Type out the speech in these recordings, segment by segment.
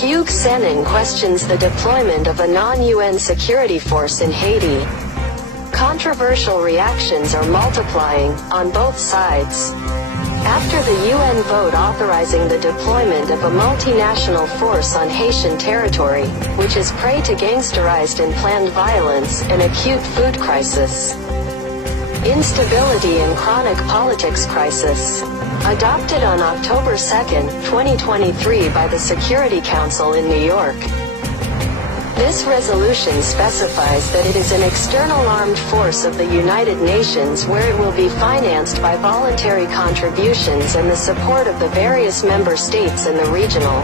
Hugues SANON questions the deployment of a non-UN security force in Haiti. Controversial reactions are multiplying, on both sides. After the UN vote authorizing the deployment of a multinational force on Haitian territory, which is prey to gangsterized and planned violence and acute food crisis, instability and chronic politics crisis. Adopted on October 2, 2023 by the Security Council in New York. This resolution specifies that it is an external armed force of the United Nations where it will be financed by voluntary contributions and the support of the various member states and the regional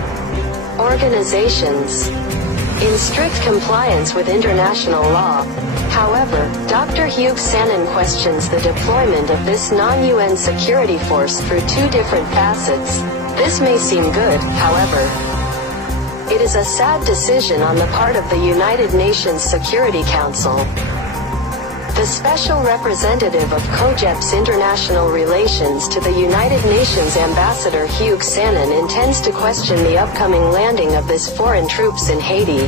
organizations, in strict compliance with international law. However, Dr. Hugues SANON questions the deployment of this non-UN security force through two different facets. This may seem good, however. It is a sad decision on the part of the United Nations Security Council. The Special Representative of COGEP's International Relations to the United Nations Ambassador Hugues SANON intends to question the upcoming landing of this foreign troops in Haiti.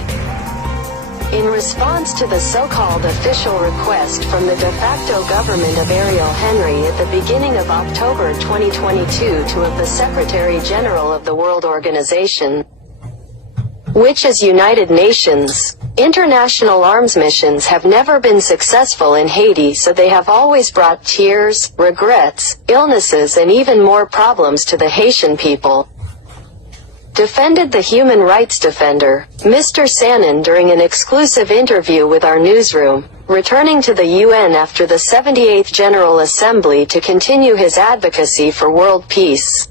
In response to the so-called official request from the de facto government of Ariel Henry at the beginning of October 2022 to of the Secretary General of the World Organization, which is United Nations, international arms missions have never been successful in Haiti, so they have always brought tears, regrets, illnesses and even more problems to the Haitian people, defended the human rights defender, Mr. SANON, during an exclusive interview with our newsroom, returning to the UN after the 78th General Assembly to continue his advocacy for world peace.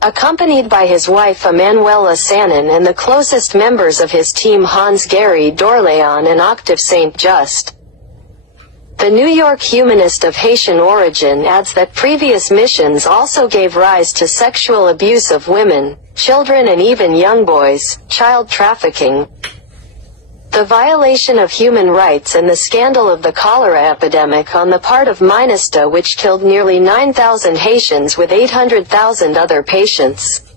Accompanied by his wife Emmanuela SANON and the closest members of his team Hans-Gary d'Orléans and Octave Saint-Just. The New York humanist of Haitian origin adds that previous missions also gave rise to sexual abuse of women, children and even young boys, child trafficking, the violation of human rights and the scandal of the cholera epidemic on the part of MINUSTA, which killed nearly 9,000 Haitians with 800,000 other patients.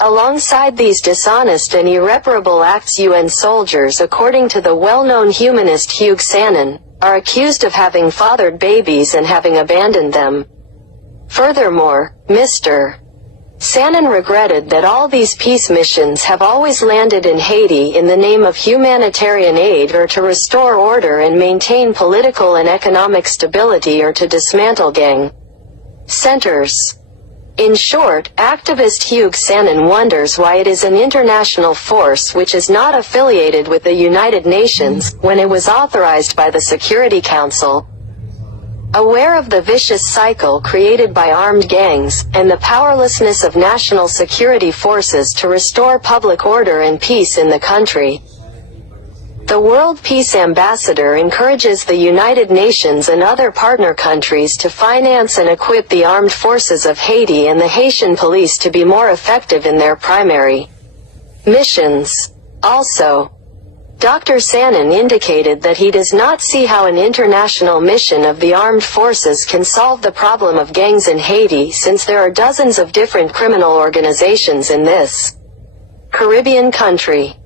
Alongside these dishonest and irreparable acts, UN soldiers, according to the well-known humanist Hugues SANON, are accused of having fathered babies and having abandoned them. Furthermore, Mr. SANON regretted that all these peace missions have always landed in Haiti in the name of humanitarian aid or to restore order and maintain political and economic stability or to dismantle gang centers. In short, activist Hugues SANON wonders why it is an international force which is not affiliated with the United Nations when it was authorized by the Security Council. Aware of the vicious cycle created by armed gangs, and the powerlessness of national security forces to restore public order and peace in the country, the World Peace Ambassador encourages the United Nations and other partner countries to finance and equip the armed forces of Haiti and the Haitian police to be more effective in their primary missions. Also, Dr. SANON indicated that he does not see how an international mission of the armed forces can solve the problem of gangs in Haiti, since there are dozens of different criminal organizations in this Caribbean country.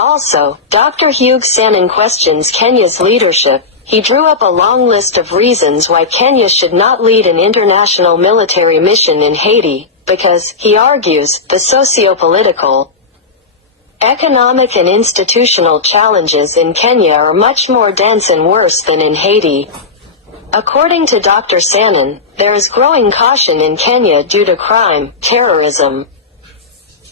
Also, Dr. Hugues SANON questions Kenya's leadership. He drew up a long list of reasons why Kenya should not lead an international military mission in Haiti, because, he argues, the socio-political, economic and institutional challenges in Kenya are much more dense and worse than in Haiti. According to Dr. SANON, there is growing caution in Kenya due to crime, terrorism,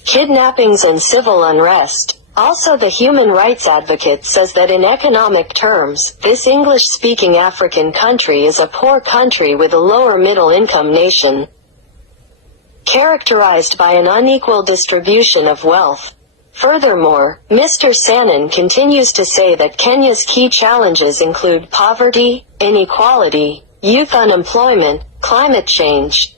kidnappings and civil unrest. Also, the human rights advocate says that in economic terms, this English-speaking African country is a poor country with a lower middle-income nation, characterized by an unequal distribution of wealth. Furthermore, Mr. SANON continues to say that Kenya's key challenges include poverty, inequality, youth unemployment, climate change,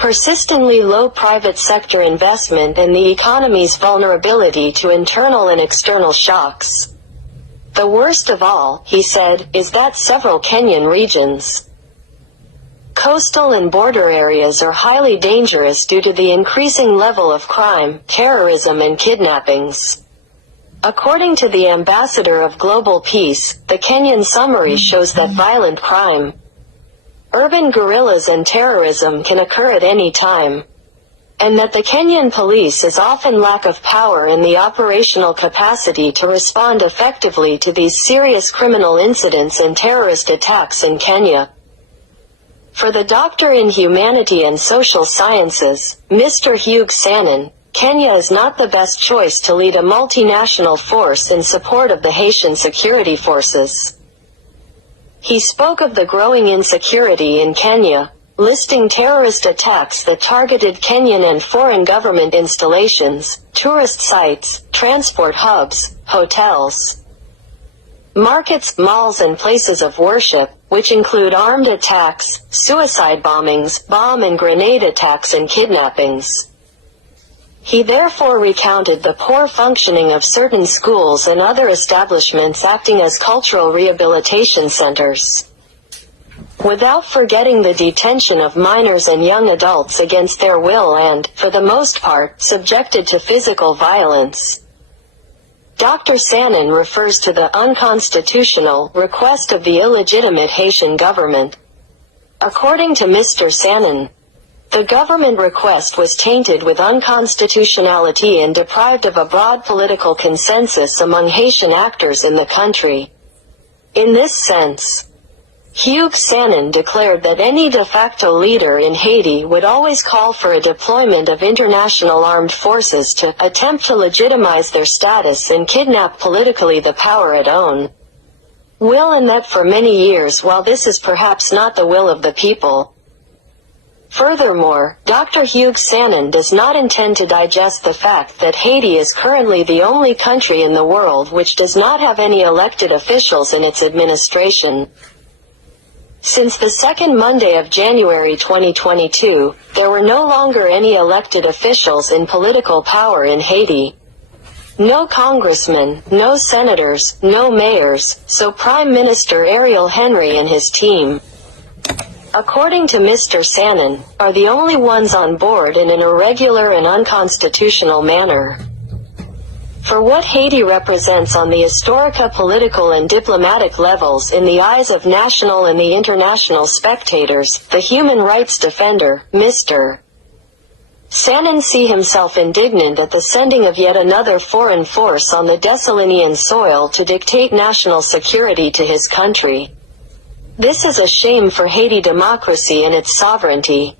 persistently low private sector investment and the economy's vulnerability to internal and external shocks. The worst of all, he said, is that several Kenyan regions coastal and border areas are highly dangerous due to the increasing level of crime, terrorism and kidnappings. According to the Ambassador of Global Peace, the Kenyan summary shows that violent crime, urban guerrillas and terrorism can occur at any time, and that the Kenyan police is often lack of power and the operational capacity to respond effectively to these serious criminal incidents and terrorist attacks in Kenya. For the doctor in humanity and social sciences, Mr. Hugues SANON, Kenya is not the best choice to lead a multinational force in support of the Haitian security forces. He spoke of the growing insecurity in Kenya, listing terrorist attacks that targeted Kenyan and foreign government installations, tourist sites, transport hubs, hotels, markets, malls and places of worship, which include armed attacks, suicide bombings, bomb and grenade attacks and kidnappings. He therefore recounted the poor functioning of certain schools and other establishments acting as cultural rehabilitation centers, without forgetting the detention of minors and young adults against their will and, for the most part, subjected to physical violence. Dr. SANON refers to the unconstitutional request of the illegitimate Haitian government. According to Mr. SANON, the government request was tainted with unconstitutionality and deprived of a broad political consensus among Haitian actors in the country. In this sense, Hugues SANON declared that any de facto leader in Haiti would always call for a deployment of international armed forces to attempt to legitimize their status and kidnap politically the power at own will, and that for many years, while this is perhaps not the will of the people. Furthermore, Dr. Hugues SANON does not intend to digest the fact that Haiti is currently the only country in the world which does not have any elected officials in its administration. Since the second Monday of January 2022, there were no longer any elected officials in political power in Haiti. No congressmen, no senators, no mayors, so Prime Minister Ariel Henry and his team, according to Mr. SANON, are the only ones on board in an irregular and unconstitutional manner. For what Haiti represents on the historica political and diplomatic levels in the eyes of national and the international spectators, the human rights defender, Mr. SANON see himself indignant at the sending of yet another foreign force on the Desalinian soil to dictate national security to his country. This is a shame for Haiti democracy and its sovereignty.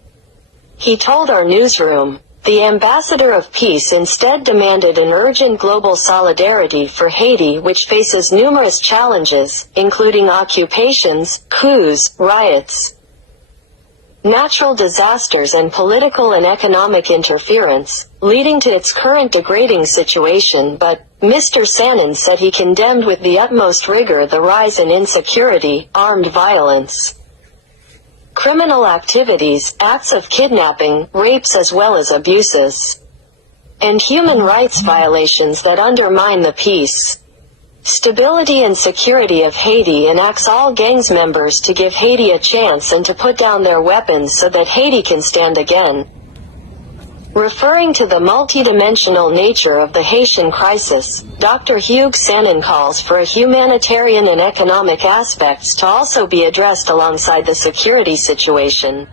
He told our newsroom. The Ambassador of Peace instead demanded an urgent global solidarity for Haiti, which faces numerous challenges, including occupations, coups, riots, natural disasters and political and economic interference, leading to its current degrading situation. But Mr. SANON said he condemned with the utmost rigor the rise in insecurity, armed violence, criminal activities, acts of kidnapping, rapes as well as abuses, and human rights violations that undermine the peace, stability and security of Haiti, and asks all gangs members to give Haiti a chance and to put down their weapons so that Haiti can stand again. Referring to the multidimensional nature of the Haitian crisis, Dr. Hugues SANON calls for a humanitarian and economic aspects to also be addressed alongside the security situation.